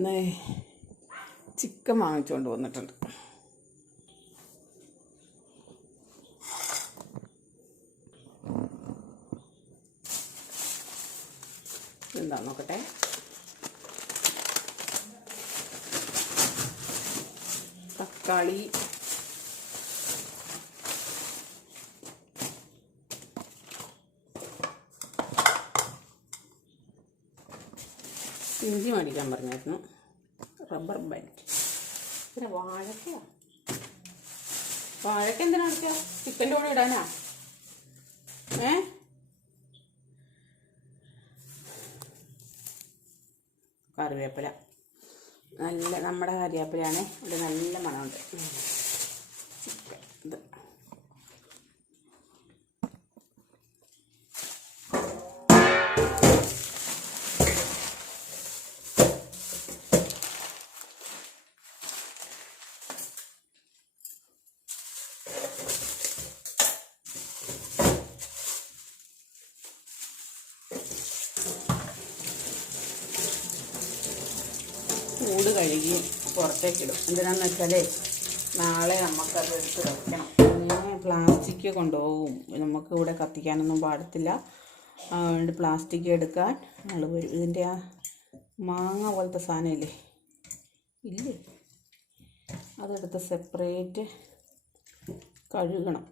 ഇന്ന് ചിക്കൻ വാങ്ങിച്ചുകൊണ്ട് വന്നിട്ടുണ്ട്. എന്താ നോക്കട്ടെ. തക്കാളി, ഇഞ്ചി മേടിക്കാൻ പറഞ്ഞായിരുന്നു, റബ്ബർ ബാൻഡ്, പിന്നെ വാഴക്ക എന്തിനാ അടിക്കുക? ചിക്കൻ്റെ കൂടെ ഇടാനാ? കറിവേപ്പില, നല്ല നമ്മുടെ കറിവേപ്പിലയാണ്, ഇത് നല്ല മണമുണ്ട്. ചിക്കൻ ഇത് കൂട് കഴുകി പുറത്തേക്കിടും. എന്തിനാന്ന് വെച്ചാൽ നാളെ നമുക്കത് എടുത്ത് വെക്കണം. പ്ലാസ്റ്റിക് കൊണ്ടുപോകും, നമുക്ക് ഇവിടെ കത്തിക്കാനൊന്നും പാടത്തില്ല. അതുകൊണ്ട് പ്ലാസ്റ്റിക് എടുക്കാൻ ആൾ വരും. ഇതിൻ്റെ ആ മാങ്ങ പോലത്തെ സാധനം ഇല്ലേ, അതെടുത്ത് സെപ്പറേറ്റ് കഴുകണം.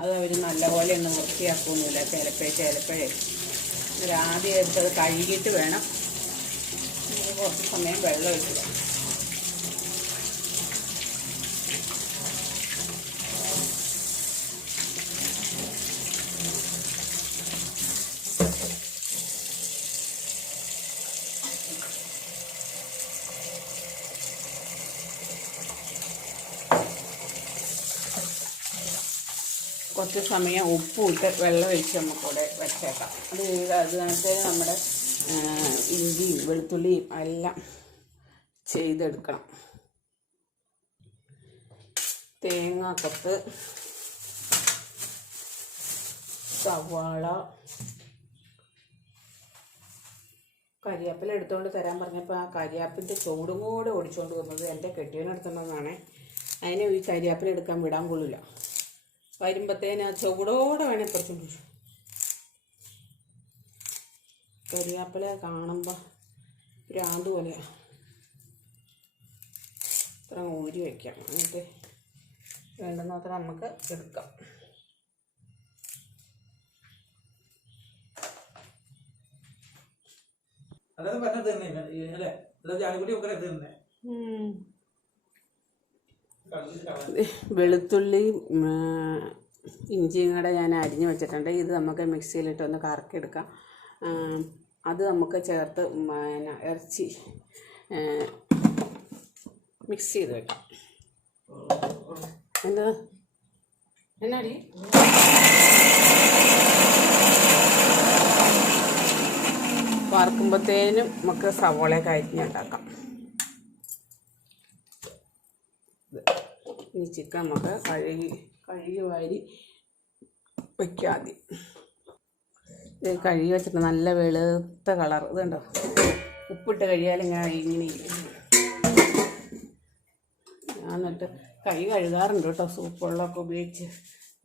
അത് അവർ നല്ലപോലെ ഒന്നും വൃത്തിയാക്കൊന്നുമില്ല. ചിലപ്പോഴേ ആദ്യം എടുത്തത് കഴുകിയിട്ട് വേണം. കുറച്ച് സമയം വെള്ളം ഒഴിക്കുക. കുറച്ച് സമയം ഉപ്പിട്ട് വെള്ളം ഒഴിച്ച് നമുക്കിവിടെ വെച്ചേക്കാം. അത് കണക്ക് നമ്മുടെ ഇഞ്ചിയും വെളുത്തുള്ളിയും എല്ലാം ചെയ്തെടുക്കണം. തേങ്ങാക്കൊത്ത്, സവാള, കരിയാപ്പില എടുത്തുകൊണ്ട് തരാൻ പറഞ്ഞപ്പോൾ ആ കരിയാപ്പിൻ്റെ ചൂടും കൂടെ ഓടിച്ചുകൊണ്ട് വന്നത് എൻ്റെ കെട്ടിയവനെടുത്തുണ്ടെന്നാണ്. അതിന് ഈ കരിയാപ്പില എടുക്കാൻ വിടാൻ കൊള്ളില്ല. വരുമ്പത്തേന് ചൂടോടെ വേണേൽ പറിച്ചുകൊണ്ട് വരും. കരിയാപ്പില കാണുമ്പോൾ ഭ്രാന്ത് പോലെയാണ്. ഇത്ര ഊരി വയ്ക്കാം, എന്നിട്ട് വേണ്ടുന്നത്ര നമുക്ക് എടുക്കാം. വെളുത്തുള്ളിയും ഇഞ്ചിയും കൂടെ ഞാൻ അരിഞ്ഞ് വെച്ചിട്ടുണ്ട്. ഇത് നമുക്ക് മിക്സിയിലിട്ടൊന്ന് കറക്കിയെടുക്കാം. അത് നമുക്ക് ചേർത്ത് ഇറച്ചി മിക്സ് ചെയ്ത് വെക്കാം. എന്നാടി വറുക്കുമ്പോഴത്തേനും നമുക്ക് സവോളയൊക്കെ അരിഞ്ഞുണ്ടാക്കാം. ഈ ചിക്കൻ നമുക്ക് കഴുകി വാരി വയ്ക്കാം. ആദ്യം ഇത് കഴുകി വെച്ചിട്ട് നല്ല വെളുത്ത കളർ ഇതുണ്ടോ, ഉപ്പിട്ട് കഴിയാൽ ഇങ്ങനെ ഇരിക്കും. ഞാൻ എന്നിട്ട് കൈ കഴുകാറുണ്ട് കേട്ടോ, സൂപ്പ് വെള്ളമൊക്കെ ഉപയോഗിച്ച്.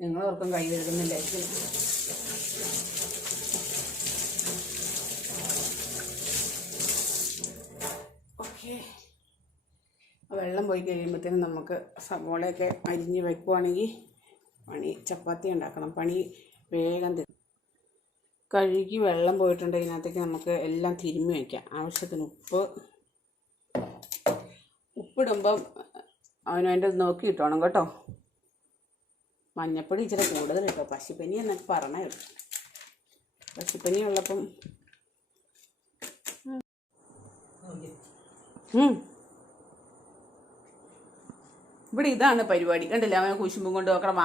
നിങ്ങളോർക്കും കൈ കഴുകുന്നില്ലായിരിക്കും. ഓക്കെ, വെള്ളം പോയി കഴിയുമ്പോഴത്തേനും നമുക്ക് സവോളയൊക്കെ അരിഞ്ഞ് വെക്കുവാണെങ്കിൽ ചപ്പാത്തി ഉണ്ടാക്കണം. പണി വേഗം കഴുകി വെള്ളം പോയിട്ടുണ്ട്. ഇതിനകത്തേക്ക് നമുക്ക് എല്ലാം തിരുമ്മി വയ്ക്കാം. ആവശ്യത്തിന് ഉപ്പിടുമ്പം അവനവൻ്റെ നോക്കി ഇട്ടോണം കേട്ടോ. മഞ്ഞപ്പൊടി ഇച്ചിരി കൂടുതൽ കേട്ടോ, പശുപ്പനി എന്നൊക്കെ പറഞ്ഞേ. പശുപ്പനി ഉള്ളപ്പം ഇവിടെ ഇതാണ് പരിപാടി. കണ്ടില്ല, അവൻ കുശുമ്പും കൊണ്ട് നോക്കണം.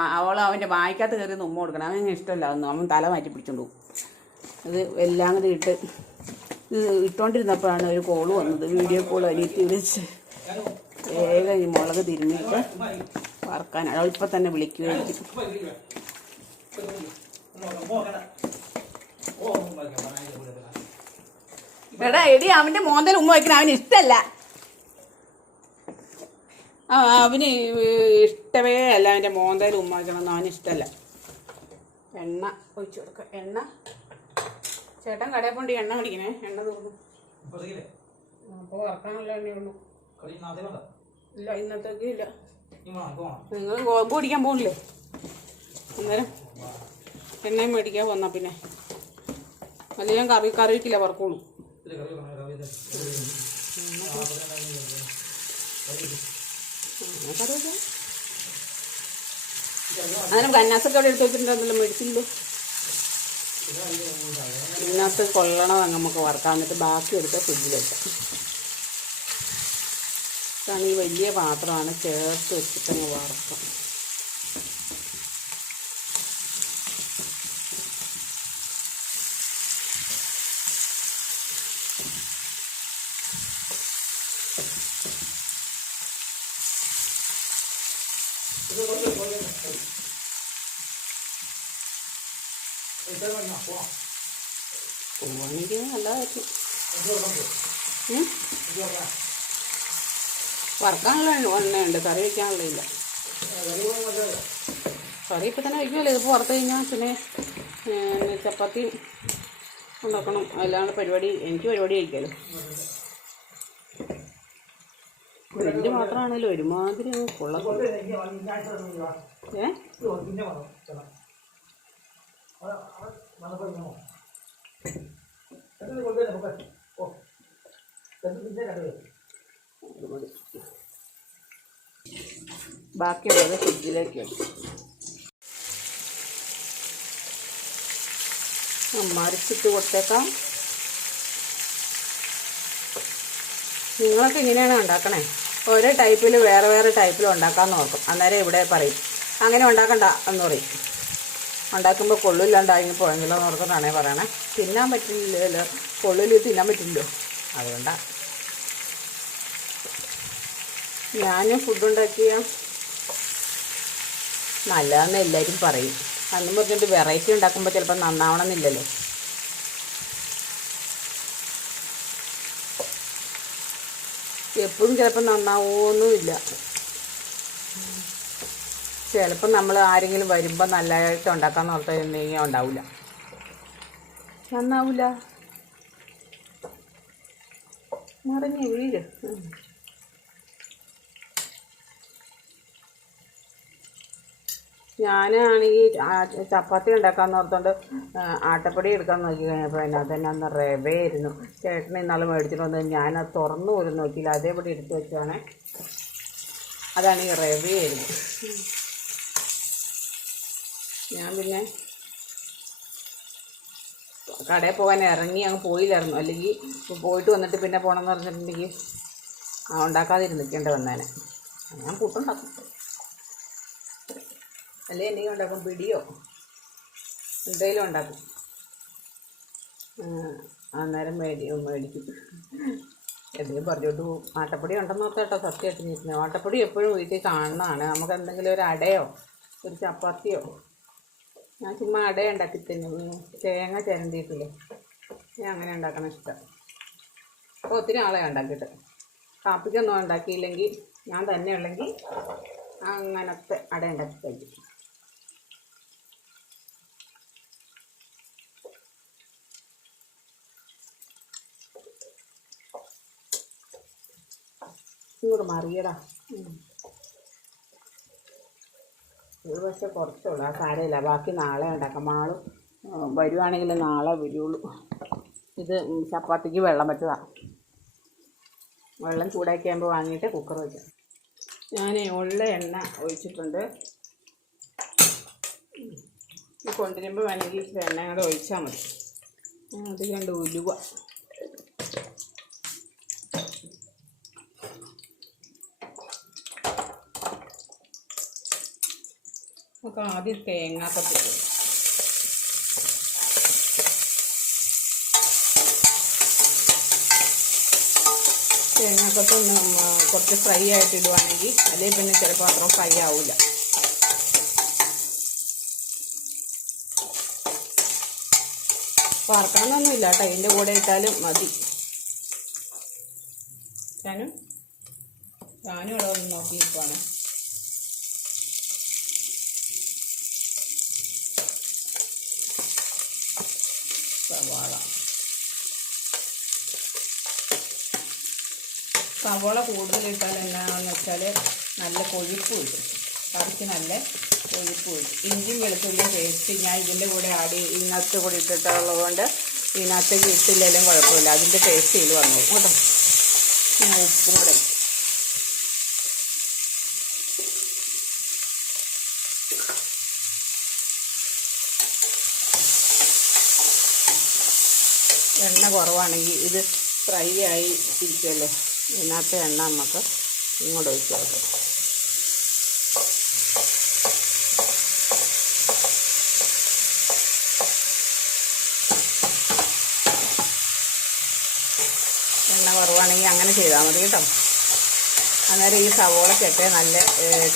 അവൻ്റെ വായിക്കകത്ത് കയറി ഉമ്മ കൊടുക്കണം. അവന് ഇഷ്ടമല്ല ഒന്നും. അവൻ തല മാറ്റി പിടിച്ചോണ്ട് പോകും. ഇത് എല്ലാം കൂടി ഇത് ഇട്ടുകൊണ്ടിരുന്നപ്പോഴാണ് ഒരു കോള് വന്നത്, വീഡിയോ കോൾ. അനിയത്തി വിളിച്ച് വേഗം ഈ മുളക് തിരുമ്മിയിട്ട് വറുക്കാൻ. ഇപ്പം തന്നെ വിളിക്കുകയായിരിക്കും. എടാ എടി അവൻ്റെ മോന്തൽ ഉമ്മ വയ്ക്കണം അവന് ഇഷ്ടമല്ല. അവന് ഇഷ്ടമേ അല്ല അവൻ്റെ മോന്തൽ ഉമ്മ വയ്ക്കണമെന്ന് അവന് ഇഷ്ടമല്ല. എണ്ണ ഒഴിച്ചു കൊടുക്കുക. എണ്ണ ചേട്ടൻ കടയിൽ പോണ്ടി എണ്ണ മേടിക്കണേ. എണ്ണ തോന്നും അപ്പോൾ വറക്കാനുള്ള എണ്ണയുള്ളൂ. ഇല്ല ഇന്നത്തേക്ക് ഇല്ല. നിങ്ങൾ ഗോതമ്പ് പൊടിക്കാൻ പോകണില്ലേ? അന്നേരം എണ്ണയും മേടിക്കാൻ വന്നാൽ പിന്നെ അല്ലെങ്കിൽ ഞാൻ കറി വയ്ക്കില്ല, വറക്കുള്ളൂ. അങ്ങനെ കന്നാസൊക്കെ അവിടെ എടുത്ത് വെച്ചിട്ടുണ്ടെന്നല്ലോ, മേടിച്ചില്ലോ. ഇതിനകത്ത് കൊള്ളണം നമുക്ക് വറക്കാൻ. എന്നിട്ട് ബാക്കി എടുത്ത് ഫ്രിഡ്ജിൽ വെക്കാം. ഇതാണ് ഈ വലിയ പാത്രമാണ്, ചേർത്ത് വെച്ചിട്ടങ്ങ് വറക്കാം. പോവാണെങ്കിൽ നല്ലതായിരിക്കും. വറക്കാനുള്ള എണ്ണയുണ്ട്, കറി വയ്ക്കാനുള്ളതില്ല. കറി ഇപ്പം തന്നെ വയ്ക്കുമല്ലോ. ഇതിപ്പോൾ വറുത്ത് കഴിഞ്ഞാൽ പിന്നെ ചപ്പാത്തി ഉണ്ടാക്കണം. അല്ലാണ്ട് പരിപാടി എനിക്ക് പരിപാടി കഴിക്കാമല്ലോ. വലിയ മാത്രമാണല്ലോ ഒരുമാതിരി കൊള്ളാം. ബാക്കിയുള്ളത് ഫ്രിഡ്ജിലേക്ക് മറിച്ചിട്ട് കൊടുത്തേക്കാം. നിങ്ങളൊക്കെ ഇങ്ങനെയാണ് ഉണ്ടാക്കണേ. ഓരോ ടൈപ്പിൽ വേറെ വേറെ ടൈപ്പിൽ ഉണ്ടാക്കാമെന്ന് ഓർക്കും. അന്നേരം ഇവിടെ പറയും അങ്ങനെ ഉണ്ടാക്കണ്ട എന്ന് പറയും. ഉണ്ടാക്കുമ്പോൾ കൊള്ളില്ലാണ്ടായി പോയെങ്കിലോ എന്ന് ഓർക്കുന്നതാണേ പറയണേ. തിന്നാൻ പറ്റില്ലല്ലോ, കൊള്ളിൽ തിന്നാൻ പറ്റില്ലല്ലോ. അതുകൊണ്ടാണ് ഞാൻ ഫുഡ് ഉണ്ടാക്കിയ നല്ലതെന്ന് എല്ലാവരും പറയും. അന്നും പറഞ്ഞിട്ട് വെറൈറ്റി ഉണ്ടാക്കുമ്പോൾ ചിലപ്പോൾ നന്നാവണമെന്നില്ലല്ലോ. എപ്പോഴും ചിലപ്പോൾ നന്നാവുമൊന്നുമില്ല. ചിലപ്പോൾ നമ്മൾ ആരെങ്കിലും വരുമ്പോൾ നല്ലതായിട്ട് ഉണ്ടാക്കാമെന്ന് ഓർത്തുകഴിഞ്ഞാൽ ഉണ്ടാവില്ല, നന്നാവില്ല, മറിഞ്ഞ് വീഴ്. ഞാനാണെങ്കിൽ ചപ്പാത്തി ഉണ്ടാക്കാമെന്ന് ഓർത്തുകൊണ്ട് ആട്ടപ്പൊടി എടുക്കാൻ നോക്കി കഴിഞ്ഞപ്പോൾ അതിനകത്ത് തന്നെ അന്ന് റവയായിരുന്നു. ചേട്ടന് ഇന്നാൾ മേടിച്ചിട്ട് വന്ന് ഞാനത് തുറന്നു പോലും നോക്കിയില്ല, അതേപടി എടുത്ത് വെച്ചാണ്. അതാണ് ഈ റവയായിരുന്നു. ഞാൻ പിന്നെ കടയിൽ പോകാൻ ഇറങ്ങി അങ്ങ് പോയില്ലായിരുന്നു. അല്ലെങ്കിൽ പോയിട്ട് വന്നിട്ട് പിന്നെ പോകണമെന്ന് പറഞ്ഞിട്ടുണ്ടെങ്കിൽ ഉണ്ടാക്കാതിരുന്നിക്കേണ്ടി വന്നേനെ. ഞാൻ പുട്ടുണ്ടാക്കും, അല്ലെങ്കിൽ എന്തെങ്കിലും ഉണ്ടാക്കും, പിടിയോ എന്തെങ്കിലും ഉണ്ടാക്കും. അന്നേരം മേടിക്കും. എന്തെങ്കിലും പറഞ്ഞോട്ട് പോകും. ആട്ടപ്പൊടി ഉണ്ടെന്ന് ഓർത്ത് കേട്ടോ, സത്യമായിട്ട് നിൽക്കുന്നത്. ആട്ടപ്പൊടി എപ്പോഴും വീട്ടിൽ കാണുന്നതാണ്. നമുക്ക് എന്തെങ്കിലും ഒരു അടയോ ഒരു ചപ്പാത്തിയോ. ഞാൻ ചുമ്മാ അട ഉണ്ടാക്കി തന്നെ, തേങ്ങ ചിരണ്ടിയിട്ടില്ലേ, ഞാൻ അങ്ങനെ ഉണ്ടാക്കണം ഇഷ്ടം. അപ്പോൾ ഒത്തിരി ആളെ ഉണ്ടാക്കിയിട്ട് കാപ്പിക്കൊന്നും ഉണ്ടാക്കിയില്ലെങ്കിൽ ഞാൻ തന്നെ ഉള്ളെങ്കിൽ അങ്ങനത്തെ അട ഉണ്ടാക്കി കഴിക്കും. ഇങ്ങോട്ട് മറിയടാ. ഇത് പക്ഷേ കുറച്ചുള്ളൂ, ആ സാരമില്ല, ബാക്കി നാളെ ഉണ്ടാക്കാം. മാള് വരുവാണെങ്കിൽ നാളെ വരുള്ളൂ. ഇത് ചപ്പാത്തിക്ക് വെള്ളം വെച്ചതാണ്. വെള്ളം ചൂടാക്കി ആകുമ്പോൾ വാങ്ങിയിട്ട് കുക്കർ വെക്കാം. ഞാൻ ഉള്ള എണ്ണ ഒഴിച്ചിട്ടുണ്ട്. കൊണ്ടുവരുമ്പോൾ വേണമെങ്കിൽ എണ്ണ കൂടെ ഒഴിച്ചാൽ മതി. അത് രണ്ട് ഉലുവ, നമുക്ക് ആദ്യം തേങ്ങാക്കൊത്ത് ഇടും. തേങ്ങാക്കൊത്ത് കുറച്ച് ഫ്രൈ ആയിട്ട് ഇടുവാണെങ്കിൽ അല്ലെങ്കിൽ പിന്നെ ചിലപ്പോൾ അത്ര ഫ്രൈ ആവില്ല. വറക്കണമെന്നൊന്നുമില്ല കേട്ടോ, അതിൻ്റെ കൂടെ ഇട്ടാലും മതി. ഞാനും ഇവിടെ ഒന്ന് നോക്കി നിൽക്കുവാണ്. സവാള കൂടുതലിട്ടാൽ എന്നാണെന്ന് വെച്ചാൽ നല്ല കൊഴുപ്പ് കിട്ടും, കറിക്ക് നല്ല കൊഴുപ്പ് കിട്ടും. ഇഞ്ചിയും വെളുത്തുള്ളിയും പേസ്റ്റ് ഞാൻ ഇതിൻ്റെ കൂടെ ഇതിനകത്ത് കൂടി ഇട്ടിട്ടുള്ളത് കൊണ്ട് ഇതിനകത്തേക്ക് ഇട്ടില്ലെങ്കിലും കുഴപ്പമില്ല, അതിൻ്റെ ടേസ്റ്റ് ഇതിൽ വന്നു കേട്ടോ. ഞാൻ ഉപ്പും കൂടെ എണ്ണ കുറവാണെങ്കിൽ ഇത് ഫ്രൈ ആയി ഇരിക്കുമല്ലോ, ഇതിനകത്ത് എണ്ണ നമുക്ക് ഇങ്ങോട്ട് ഒഴിച്ച് വെക്കാം. എണ്ണ കുറവാണെങ്കിൽ അങ്ങനെ ചെയ്താൽ മതി കേട്ടോ. അന്നേരം ഈ സവോളക്കൊക്കെ നല്ല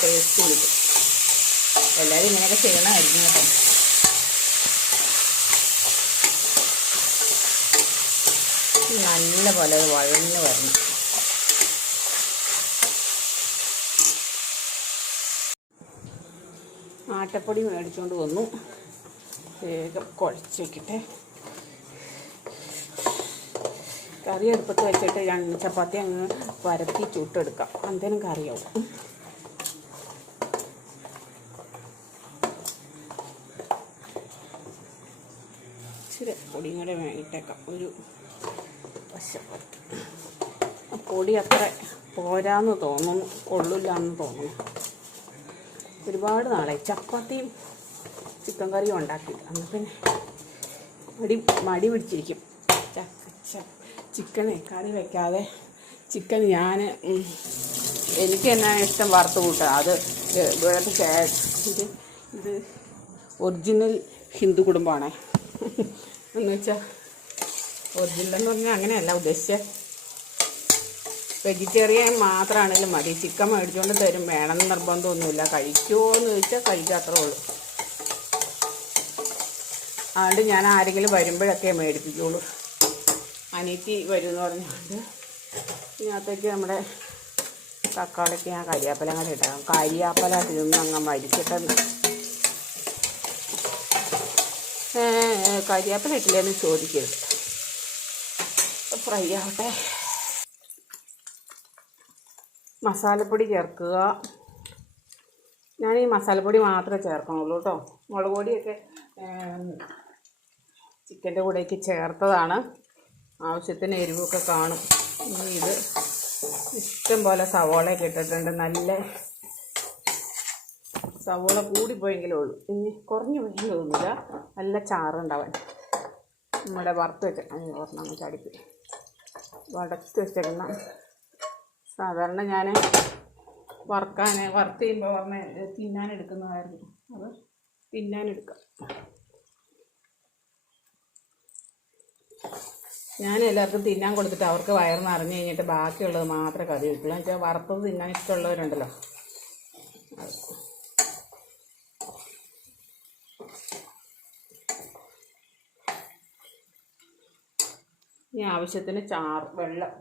ടേസ്റ്റ് കിട്ടും. എല്ലാവരും ഇങ്ങനെയൊക്കെ ചെയ്യണമായിരിക്കും കേട്ടോ. നല്ല പോലെ അത് വഴന്ന് വരണം. ആട്ടപ്പൊടി മേടിച്ചുകൊണ്ട് വന്നു, വേഗം കുഴച്ച് വയ്ക്കട്ടെ. കറി അടുപ്പത്ത് വെച്ചിട്ട് ചപ്പാത്തി അങ്ങ് പരത്തി ചുട്ടെടുക്കാം, അന്തേനും കറിയാവും. ഇച്ചിരി പൊടിയും കൂടെ ഇട്ടേക്കാം, ഒരു വശപ്പുറത്ത്. പൊടി അത്ര പോരാന്ന് തോന്നുന്നു, കൊള്ളില്ലാന്ന് തോന്നുന്നു. ഒരുപാട് നാളെ ചപ്പാത്തിയും ചിക്കൻ കറിയും ഉണ്ടാക്കിയിട്ട് അന്ന് പിന്നെ മടി പിടിച്ചിരിക്കും. ചിക്കൻ കറി വയ്ക്കാതെ ചിക്കൻ എനിക്ക് എന്നാ ഇഷ്ടം വറുത്ത് കൂട്ടുക. അത് ഇവിടുത്തെ ഇത് ഒറിജിനൽ ഹിന്ദു കുടുംബമാണേ. എന്ന് വെച്ചാൽ ഒറിജിനൽ എന്ന് പറഞ്ഞാൽ അങ്ങനെയല്ല ഉദ്ദേശിച്ചത്, വെജിറ്റേറിയൻ മാത്രമാണെങ്കിലും മതി. ചിക്കൻ മേടിച്ചുകൊണ്ട് തരും, വേണമെന്ന് നിർബന്ധമൊന്നുമില്ല. കഴിക്കുമോ എന്ന് ചോദിച്ചാൽ കഴിക്കാത്രേ ഉള്ളൂ. അതുകൊണ്ട് ഞാൻ ആരെങ്കിലും വരുമ്പോഴൊക്കെ മേടിപ്പിക്കുള്ളൂ. അനിയത്തി വരുമെന്ന് പറഞ്ഞുകൊണ്ട് ഇതിനകത്തേക്ക് നമ്മുടെ തക്കാളിക്ക് ഞാൻ കരിയാപ്പല കൂടെ ഇട്ടാം. കരിയാപ്പല തിന്ന് അങ്ങ് മരിച്ചിട്ടെന്ന് കരിയാപ്പല ഇട്ടില്ലെന്ന് ചോദിക്കരുത്. ഫ്രൈ ആവട്ടെ. മസാലപ്പൊടി ചേർക്കുക. ഞാൻ ഈ മസാലപ്പൊടി മാത്രമേ ചേർക്കണുള്ളൂ കേട്ടോ. മുളക് പൊടിയൊക്കെ ചിക്കൻ്റെ കൂടെയൊക്കെ ചേർത്തതാണ്, ആവശ്യത്തിന് എരിവൊക്കെ കാണും. ഇനി ഇത് ഇഷ്ടം പോലെ സവോളയൊക്കെ ഇട്ടിട്ടുണ്ട്. നല്ല സവോള കൂടിപ്പോയെങ്കിലേ ഉള്ളൂ, ഇനി കുറഞ്ഞു പോയെങ്കിലും തോന്നില്ല. നല്ല ചാറുണ്ടാവാൻ നമ്മുടെ വറുത്ത് വെച്ച ചടിപ്പ് വടച്ച് വെച്ചേക്കുന്ന സാധാരണ ഞാൻ വറുത്ത് ചെയ്യുമ്പോൾ തിന്നാനെടുക്കുന്നതായിരുന്നു, അത് തിന്നാനെടുക്കാം. ഞാൻ എല്ലാവർക്കും തിന്നാൻ കൊടുത്തിട്ട് അവർക്ക് വയറ് നിറഞ്ഞു കഴിഞ്ഞിട്ട് ബാക്കിയുള്ളത് മാത്രമേ കറി വെക്കുള്ളൂ. എന്ന് വെച്ചാൽ വറുത്തത് തിന്നാൻ ഇഷ്ടമുള്ളവരുണ്ടല്ലോ. ഇനി ആവശ്യത്തിന് വെള്ളം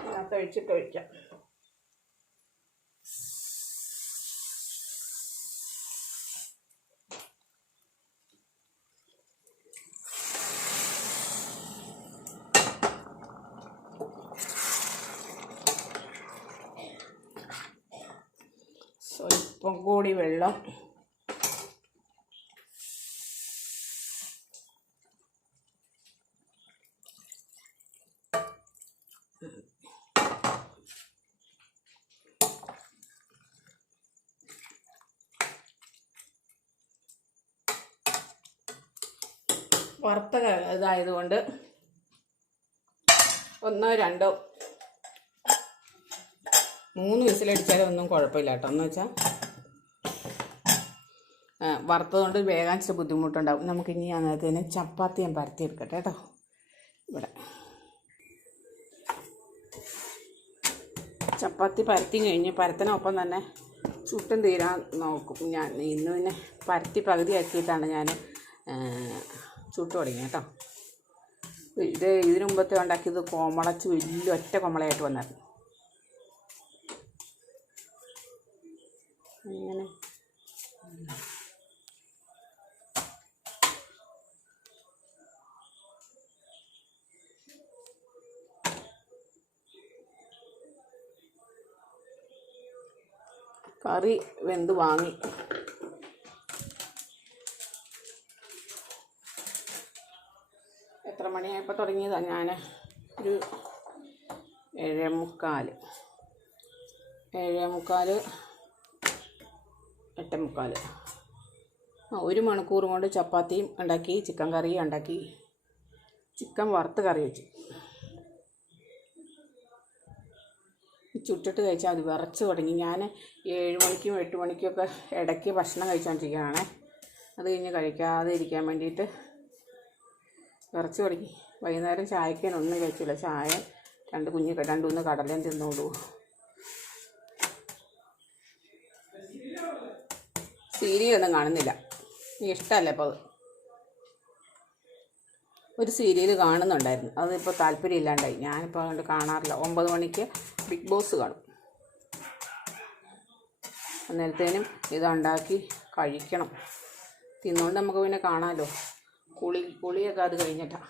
ഇതിനകത്ത് ഒഴിച്ചിട്ട് ഒഴിക്കാം. സ്വല്പം കൂടി വെള്ളം. വറുത്ത ഇതായതുകൊണ്ട് 1 2 3 വിസിലടിച്ചാലും ഒന്നും കുഴപ്പമില്ല കേട്ടോ. എന്ന് വെച്ചാൽ വറുത്തതുകൊണ്ട് വേഗം ഇച്ചിരി ബുദ്ധിമുട്ടുണ്ടാവും. നമുക്കിനി അതിന് ചപ്പാത്തി ഞാൻ പരത്തിയെടുക്കട്ടെ കേട്ടോ. ഇവിടെ ചപ്പാത്തി പരത്തി കഴിഞ്ഞ് പരത്തിനൊപ്പം തന്നെ ചുട്ടും തീരാൻ നോക്കും ഞാൻ. ഇന്ന് പിന്നെ പരത്തി പകുതിയാക്കിയിട്ടാണ് ഞാൻ ചുട്ട് തുടങ്ങി കേട്ടോ. ഇതിനു മുമ്പത്തെ ഉണ്ടാക്കിയത് കോമളച്ച് വലിയ ഒറ്റ കൊമളയായിട്ട് വന്നായിരുന്നു. അങ്ങനെ കറി വെന്ത് വാങ്ങി. എത്ര മണിയായപ്പോൾ തുടങ്ങിയതാണ്? ഞാൻ ഒരു 7:45, 8:45. 1 മണിക്കൂർ കൊണ്ട് ചപ്പാത്തിയും ഉണ്ടാക്കി, ചിക്കൻ കറിയും ഉണ്ടാക്കി, ചിക്കൻ വറുത്ത് കറി വെച്ചു. ചുട്ടിട്ട് കഴിച്ചാൽ അത് വിറച്ച് തുടങ്ങി. ഞാൻ 7 മണിക്കും 8 മണിക്കൊക്കെ ഇടയ്ക്ക് ഭക്ഷണം കഴിച്ചുകൊണ്ടിരിക്കുകയാണേ. അത് കഴിഞ്ഞ് കഴിക്കാതെ ഇരിക്കാൻ വേണ്ടിയിട്ട് വിറച്ച് തുടങ്ങി. വൈകുന്നേരം ചായക്കൊന്നും കഴിച്ചില്ല. ചായ 2 കടലയും തിന്നോളൂ. സീരിയലൊന്നും കാണുന്നില്ല, ഇഷ്ടമല്ല ഇപ്പോൾ. ഒരു സീരിയൽ കാണുന്നുണ്ടായിരുന്നു, അതിപ്പോൾ താല്പര്യം ഇല്ലാണ്ടായി. ഞാനിപ്പോൾ അതുകൊണ്ട് കാണാറില്ല. 9 മണിക്ക് ബിഗ് ബോസ് കാണും. അന്നേരത്തേനും ഇതുണ്ടാക്കി കഴിക്കണം. തിന്നുകൊണ്ട് നമുക്ക് പിന്നെ കാണാമല്ലോ. കുളിയൊക്കെ അത് കഴിഞ്ഞിട്ടാണ്.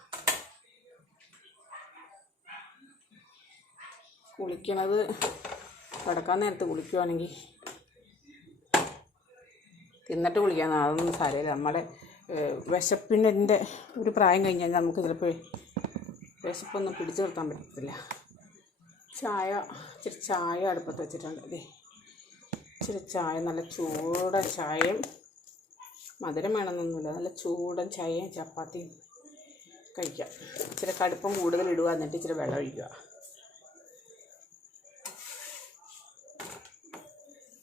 കുളിക്കണത് കിടക്കാൻ നേരത്ത് കുളിക്കുവാണെങ്കിൽ തിന്നിട്ട് കുളിക്കാൻ അതൊന്നും സാരമില്ല. നമ്മുടെ വിശപ്പിൻ്റെ ഒരു പ്രായം കഴിഞ്ഞാൽ നമുക്ക് ചിലപ്പോൾ വിശപ്പൊന്നും പിടിച്ചു നിർത്താൻ പറ്റത്തില്ല. ഇച്ചിരി ചായ അടുപ്പത്ത് വെച്ചിട്ടുണ്ട്. അതെ, ഇച്ചിരി ചായ, നല്ല ചൂടൻ ചായയും, മധുരം വേണമെന്നൊന്നുമില്ല, നല്ല ചൂടൻ ചായയും ചപ്പാത്തിയും കഴിക്കാം. ഇച്ചിരി കടുപ്പം കൂടുതൽ ഇടുക, എന്നിട്ട് ഇച്ചിരി വെള്ളം ഒഴിക്കുക.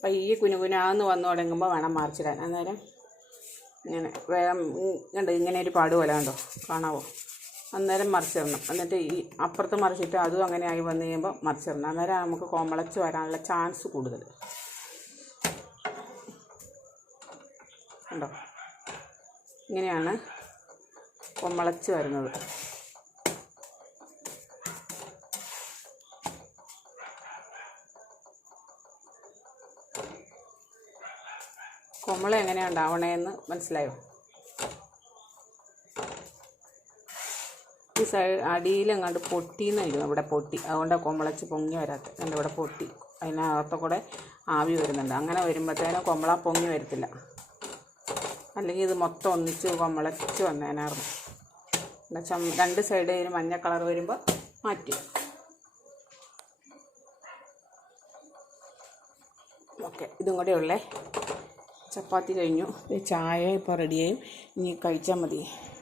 പയ്യെ കുനുകുനാന്ന് വന്നു തുടങ്ങുമ്പോൾ വേണം മറിച്ചിടാൻ. അന്നേരം ഇങ്ങനെ വേഗം കണ്ടോ, ഇങ്ങനെ ഒരു പാട് പോലെ കണ്ടോ, കാണാവോ? അന്നേരം മറിച്ചിടണം. എന്നിട്ട് ഈ അപ്പുറത്ത് മറിച്ചിട്ട് അതും അങ്ങനെ ആയി വന്നു കഴിയുമ്പോൾ മറിച്ചിടണം. അന്നേരം നമുക്ക് കോമളച്ച് വരാനുള്ള ചാൻസ് കൂടുതൽ. കണ്ടോ, ഇങ്ങനെയാണ് കൊമ്മളച്ച് വരുന്നത്. കൊമ്മള എങ്ങനെയാണ് ഉണ്ടാവണേന്ന് മനസ്സിലായോ? ഈ അടിയിലെങ്ങാണ്ട് പൊട്ടിയെന്ന് ഇരിക്കുന്നു. ഇവിടെ പൊട്ടി, അതുകൊണ്ടാണ് കൊമ്മളച്ച് പൊങ്ങി വരാത്ത. എൻ്റെ ഇവിടെ പൊട്ടി, അതിനകത്ത് കൂടെ ആവി വരുന്നുണ്ട്. അങ്ങനെ വരുമ്പോഴത്തേനും കൊമ്മള പൊങ്ങി വരത്തില്ല. അല്ലെങ്കിൽ ഇത് മൊത്തം ഒന്നിച്ച് കൊമ്മളച്ച് വന്നേനായിരുന്നു. 2 സൈഡ് ഒരു മഞ്ഞ കളർ വരുമ്പോൾ മാറ്റി. ഓക്കെ, ഇതും കൂടെ ഉള്ളേ. ചപ്പാത്തി കഴിഞ്ഞു, ചായ ഇപ്പോൾ റെഡിയായും. ഇനി കഴിച്ചാൽ മതി.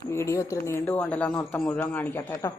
വീഡിയോ ഒത്തിരി നീണ്ടു പോകണ്ടല്ലോ എന്ന് ഓർത്താൽ മുഴുവൻ കാണിക്കട്ടെ കേട്ടോ.